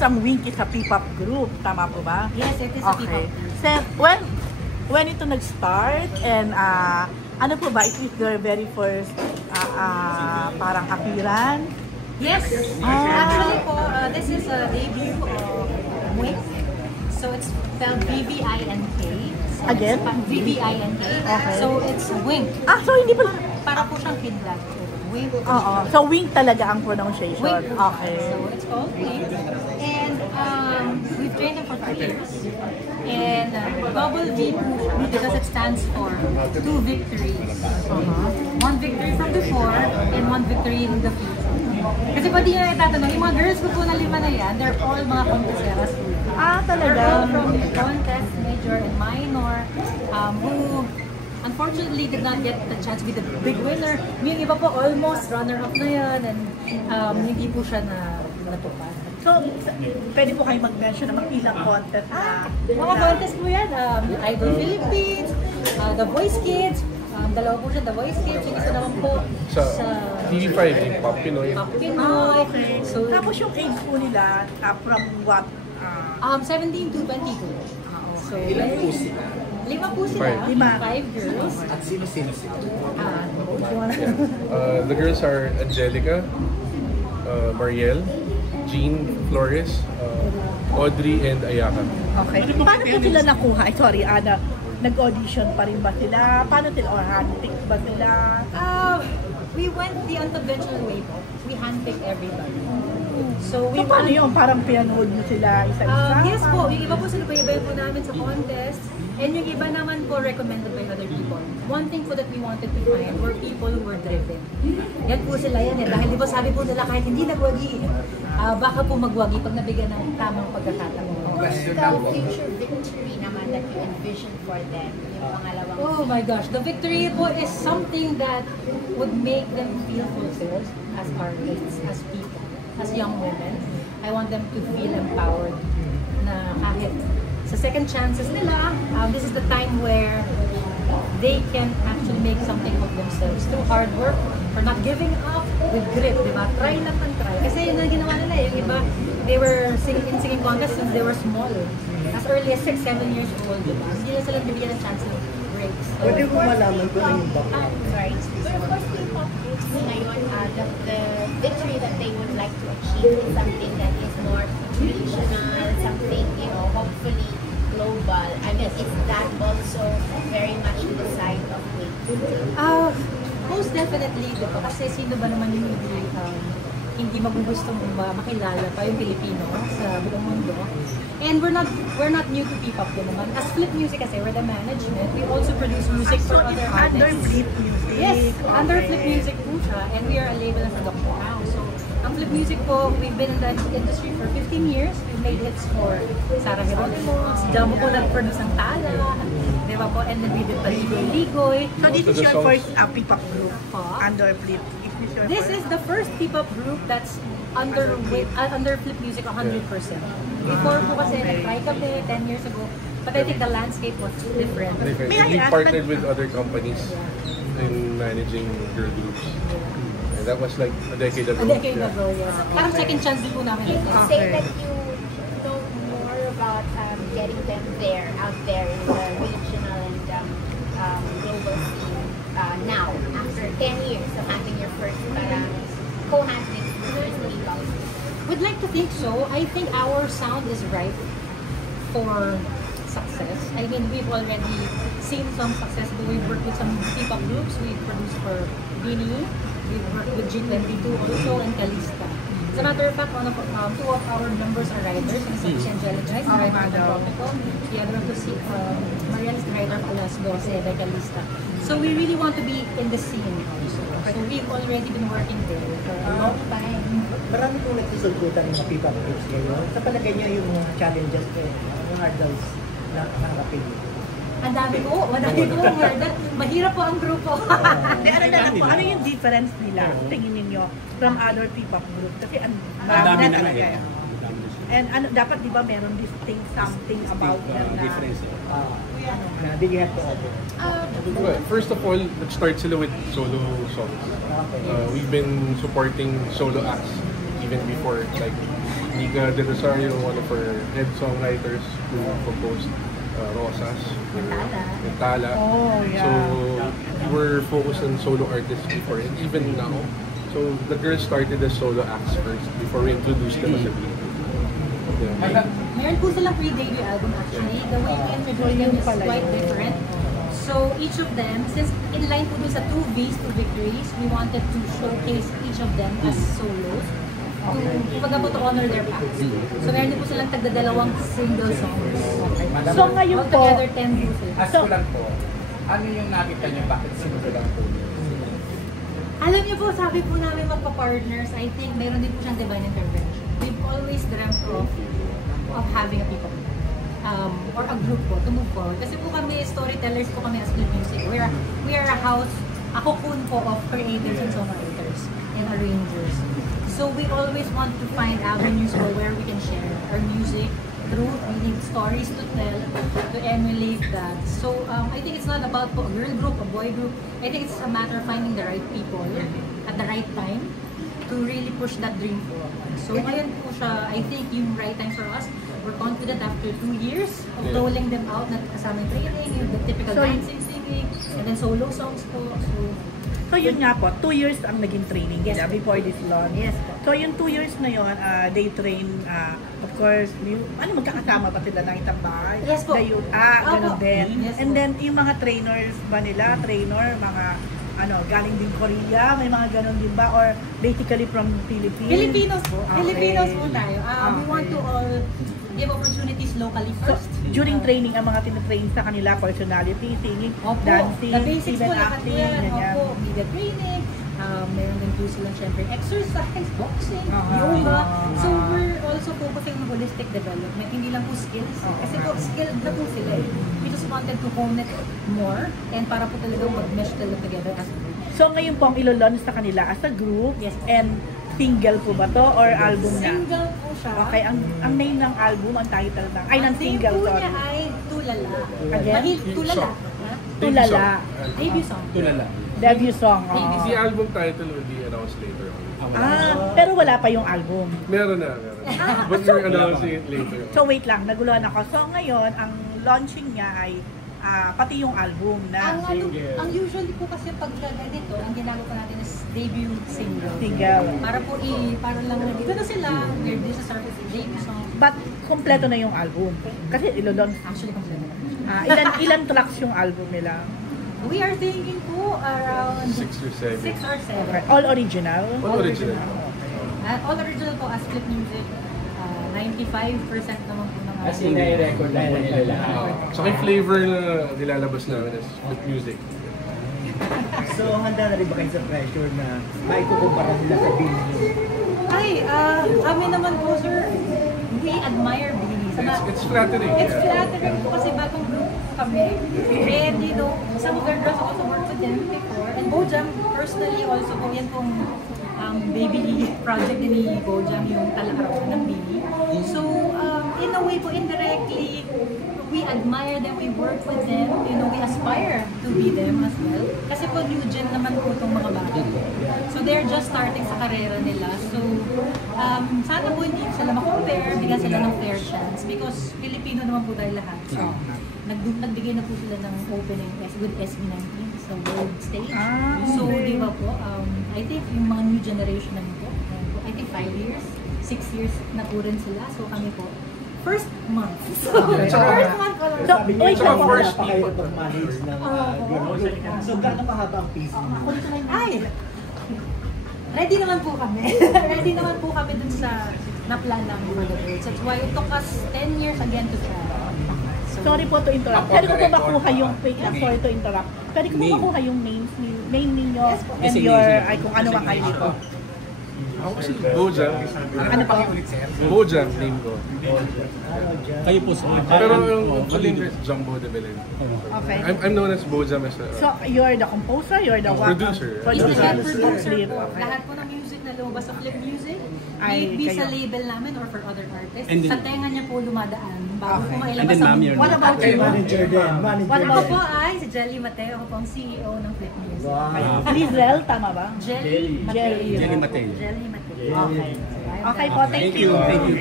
ang Wink is a P-pop group, tama po ba? Yes, it is a P-pop Okay. group. So, when ito nag-start and ano po ba, it is their very first parang appearance? Yes. Actually po, this is a debut of Wink. So it's spelled V-V-I-N-K. So Again? V-V-I-N-K. Okay. So it's Wink. So hindi pala. Para po siyang kidlat. Wink. Oo. So Wink talaga ang pronunciation. Wink. Okay. So it's called Wink. And we've trained them for 3 years. And double V because it stands for 2 victories. 1 victory from before and 1 victory in the future. Kasi pag di nyo itatanong, yung mga girls ko po na 5 na yan, they're all mga conteseras. Talaga? They're all from contest, major and minor, who unfortunately did not get the chance to be the big winner. Yung iba po almost runner-up na yan and hindi po siya natupad. So, pwede po kayo mag-mention ng mga ilang contest na... Mga contest po yan, Idol Philippines, The Voice Kids, dalawa po siya, The Voice Kids, yung isa naman po sa TV5, yung Pop Pinoy. Pop Pinoy. Okay. So, Tapos yung age po nila, from what? 17 to 22. So, Ilan po sila? 5 po sila, 5 girls. At sino-sino sila? The girls are Angelica, Mariel, Jean Flores, Audrey, and Ayaka. Okay. Paano po sila nakuha? Sorry, Ana. Nag-audition pa rin ba sila? Paano sila? Or handpicked ba sila? We went the unconventional way po. We handpicked everybody. So, we paano yun? Parang pinanood nyo sila isa-isa? Yes po. Yung iba po sinubaybayan po namin sa contest. And yung iba naman po recommended by other people. One thing po that we wanted to find were people who were driven. Yan po sila yan. Dahil di ba sabi po nila kahit hindi nagwagi, baka po magwagi pag nabigyan ng tamang pagkakataon. What's the future victory naman that you envision for them? Yung pangalawang Oh my gosh, the victory po is something that would make them feel fulfilled as artists, as people, as young women. I want them to feel empowered na kahit sa second chances nila, this is the time where they can actually make something of themselves through hard work, for not giving up, with grit, di ba? Try lang and try. Kasi yun ang ginawa nila, yung iba, they were singing contests since they were small. As early as 6, 7 years old, di ba? Hindi na sila nabigyan ng chance ng breaks. Pwede ko malaman kung ano yung background. Sorry. But of course, K-pop groups ngayon, the victory that they would like to achieve is something that is more regional, something, hopefully global. I mean, is that also very much the side of Wink? Most definitely, di ba? Kasi sino ba naman yung hindi magugustong makilala pa yung Pilipino sa buong mundo. And we're not new to P-pop din naman. As Flip Music kasi, we're the management. We also produce music for other artists. Under Flip Music? Yes, under Flip Music po siya. And we are a label as a Dr. House. So, ang Flip Music po, we've been in the industry for 15 years. We've made hits for Sarah Geronimo, si Jamo po nag-produce ang Tala. Di ba po? And then we did Ligoy. So this is your first P-pop group Pa? under Flip? This is the first P-pop group that's under Flip Music 100%. Before po kasi nag-try kami 10 years ago, but I think the landscape was different. May I We ask partnered with other companies in managing girl groups. And that was like a decade ago. A decade ago, yes. Parang second chance din po namin. You could say that you know more about getting them out there in the regional and global scene now, after 10 years of having your first co-handling first P-pop. Would like to think so. I think our sound is ripe for success. I mean, we've already seen some success. We've worked with some P-pop groups. We've produced for Bini. We've worked with G22 also and Kalista. As a matter of fact, two of our members are writers. Isa si Angelica, is writer of Tropical. The other one si Mariel is the writer of Alas 12 by Kalista. So we really want to be in the scene also. So we've already been working there for a long time. Marami pong nagsusulputan ng mga P-pop groups ngayon. Sa palagay niya yung mga challenges mga hurdles na harapin. Ang dami po, madami po. Mahirap po ang grupo. Ano yung difference nila, tingin ninyo, from other P-pop groups? Kasi marami na talaga. And dapat di ba meron distinct something about them na... Did you have to offer? Well, first of all, let's start sila with solo songs. We've been supporting solo acts even before, like Liga De Rosario, one of our head songwriters who composed Rosas, Tala. Oh, yeah. So we were focused on solo artists before, and even now. So the girls started as solo acts first before we introduced them as a group. Yeah. Meron po silang pre-debut album actually. The way we introduce them is quite different. So each of them, since in line po dun sa 2 V's, 2 victories, we wanted to showcase each of them as solos. Kumbaga po to honor their past. So meron din po silang tagdadalawang single songs. So ngayon po, Altogether 10 po sila. Ask ko lang po, ano yung nakita niyo, bakit sinusulang po? Alam niyo po, sabi po namin magpa-partners, I think meron din po siyang divine intervention. We've always dreamt of having a people or a group po to move forward. Kasi po kami, storytellers po kami as Flip Music. We are a house, a cocoon po of creators and songwriters and arrangers. So we always want to find avenues for where we can share our music, truth, we need stories to tell, to emulate that. So I think it's not about a girl group, a boy group. I think it's a matter of finding the right people at the right time to really push that dream forward. So ngayon po siya, I think yung right time for us. We're confident after 2 years of rolling them out, na kasama yung training, yung the typical dancing, singing, and then solo songs po. So yun nga po, 2 years ang naging training nila before this launch. Yes po. So yung 2 years na yun, they train, of course, magkakasama pa sila ng isang bahay? Yes po. Ganun din. Yes And po. then yung mga trainers ba nila, mga galing din Korea, may mga ganun din ba? Or basically from Philippines? Filipinos po. Okay. Filipinos po tayo. We want to all give opportunities locally So, first. during training, ang mga tinatrain sa kanila, personality, singing, Opo, dancing, the basics even po lahat acting, yan. ganyan. Opo, media training, meron din po silang syempre exercise, boxing, Aha. yoga. So we're also focusing on holistic development, hindi lang po skills. Kasi po, skilled na po sila eh. We just wanted to hone it more and para po talagang mag-mesh talaga together as a group. So ngayon po ang ilo-launch sa kanila as a group, Yes. and single po ba to or album na? Single po siya. Okay, ang name ng album, ang title ng, ay ng single, Ang name po sorry. niya ay Tulala. Again? Tulala. Tulala. Debut song. Tulala. Debut song. The album title will be announced later on. Pero wala pa yung album. Meron na. But we're announcing it later on. So wait lang, naguluhan ako. So ngayon, ang launching niya ay pati yung album na Ang usually po kasi pag ganito, ang ginagawa natin is debut single. single. Para po para lang dito na sila, we're this is our debut song. But kompleto na yung album. Kasi ilo-launch. Actually, complete na. Ilan tracks yung album nila? We are thinking po around 6 or 7. 6 or 7. Okay. All original? All original. All original po as Flip Music. 95% naman po ng As in, nai-record na nila lahat. Saka yung flavor na nilalabas namin is with music. So, handa na rin ba kayo sa pressure na maikukumpara nila sa Billy? Ay, kami naman po sir, we admire Billy. It's flattering. It's flattering po kasi bagong group kami. And you know, some of their girls also worked with them before. And Bojam, personally also po yan pong baby project ni Bojam, yung Talakarawan ng Billy. So, in a way po, indirectly, we admire them, we work with them, you know, we aspire to be them as well. Kasi po, new gen naman po itong mga bata. So, they're just starting sa karera nila. So, sana po hindi sila ma-compare, bigyan sila ng fair chance. Because Filipino naman po tayo lahat. So, nagbigay na po sila ng opening with SB19 sa world stage. So, di ba po, I think yung mga new generation naman po, I think 5 years, 6 years na po rin sila. So, kami po, first month. So, first month ko lang. So, Wait, Tsaka first napakahirap mag-manage ng group. So, gano'ng kahaba ang piece mo? Ay! Ready naman po kami. Ready naman po kami dun sa na-plan namin for the grades. That's why it took us 10 years again to try. So, Sorry po to interrupt. Pwede ko po makuha yung, sorry to interrupt. Pwede ko po makuha yung name ninyo and your, ay kung ano man kayo dito. Ako kasi Bojam. Ano po? Bojam name ko. Kayo po sa Pero yung full name is Jumbo de Belen. Okay. I'm known as Bojam as So, you're the composer, you're the one? Producer. producer Flip, po. okay. Lahat po ng music na lumabas sa Flip Music, Ay, be sa kayo. label namin or for other artists, And then- sa tenga niya po lumadaan bago po And mailabas then, sa ma'am, you're What not- about you? Manager din. Manager What Ako about po ay si Jelly Mateo, ako po ang CEO ng Flip Music. Wow. Lizel, tama ba? Jelly Jelly. Jelly Mateo. Jelly Mateo. Okay. Okay po, thank you. Thank you.